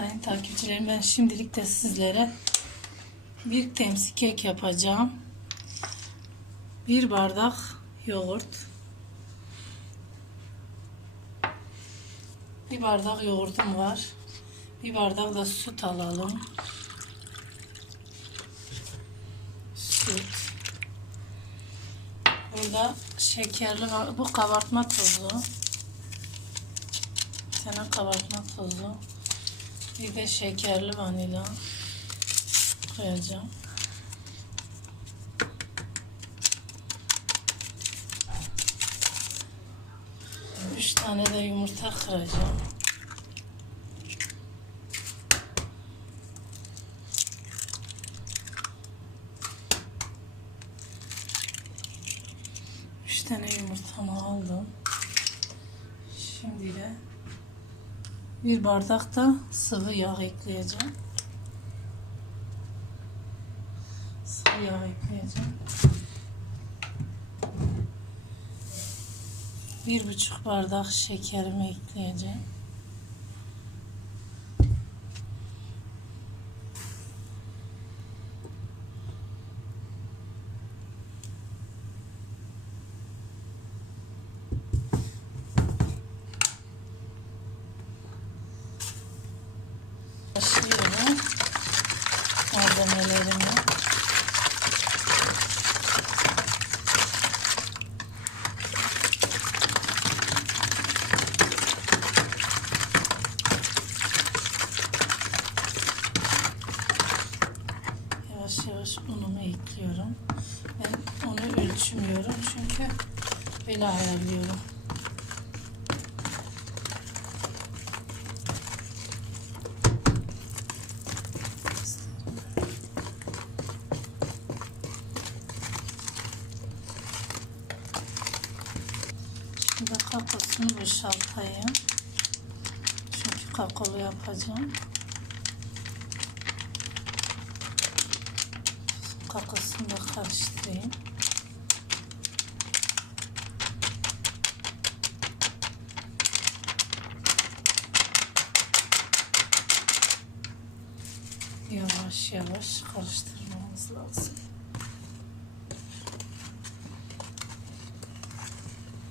Sayın takipçilerim ben şimdilik de sizlere bir temsi kek yapacağım. Bir bardak yoğurt. Bir bardak yoğurdum var. Bir bardak da süt alalım. Süt. Burada şekerli. Bu kabartma tozu. Tane kabartma tozu. Bir de şekerli vanilya koyacağım. Üç tane de yumurta kıracağım. Üç tane yumurtamı aldım. Şimdi de bir bardak da sıvı yağ ekleyeceğim. Sıvı yağ ekleyeceğim. Bir buçuk bardak şekerimi ekleyeceğim. Başlıyorum malzemelerimi. Yavaş yavaş unumu ekliyorum. Ben onu ölçmüyorum çünkü böyle ayarlıyorum. Şimdi kakosunu boşaltayım. Çünkü kakaolu yapacağım. Kakosunu da karıştırayım. Yavaş yavaş karıştırmamız lazım.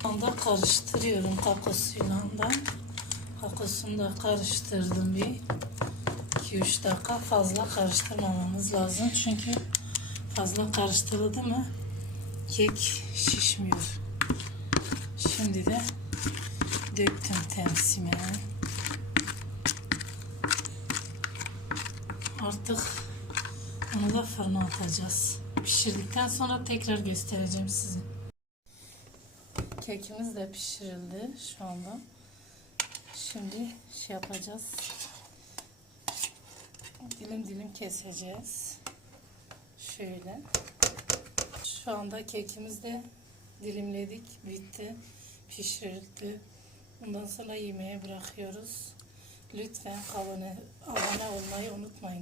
Anda karıştırıyorum kakosuyla da. Kakosunu da karıştırdım bir 2-3 dakika fazla karıştırmamamız lazım. Çünkü fazla karıştırıldı mı kek şişmiyor. Şimdi de döktüm tepsime. Artık onu da fırına atacağız. Pişirdikten sonra tekrar göstereceğim size. Kekimiz de pişirildi şu anda. Şimdi şey yapacağız. Dilim dilim keseceğiz. Şöyle. Şu anda kekimiz de dilimledik. Bitti. Pişirildi. Bundan sonra yemeğe bırakıyoruz. Lütfen abone, abone olmayı unutmayın.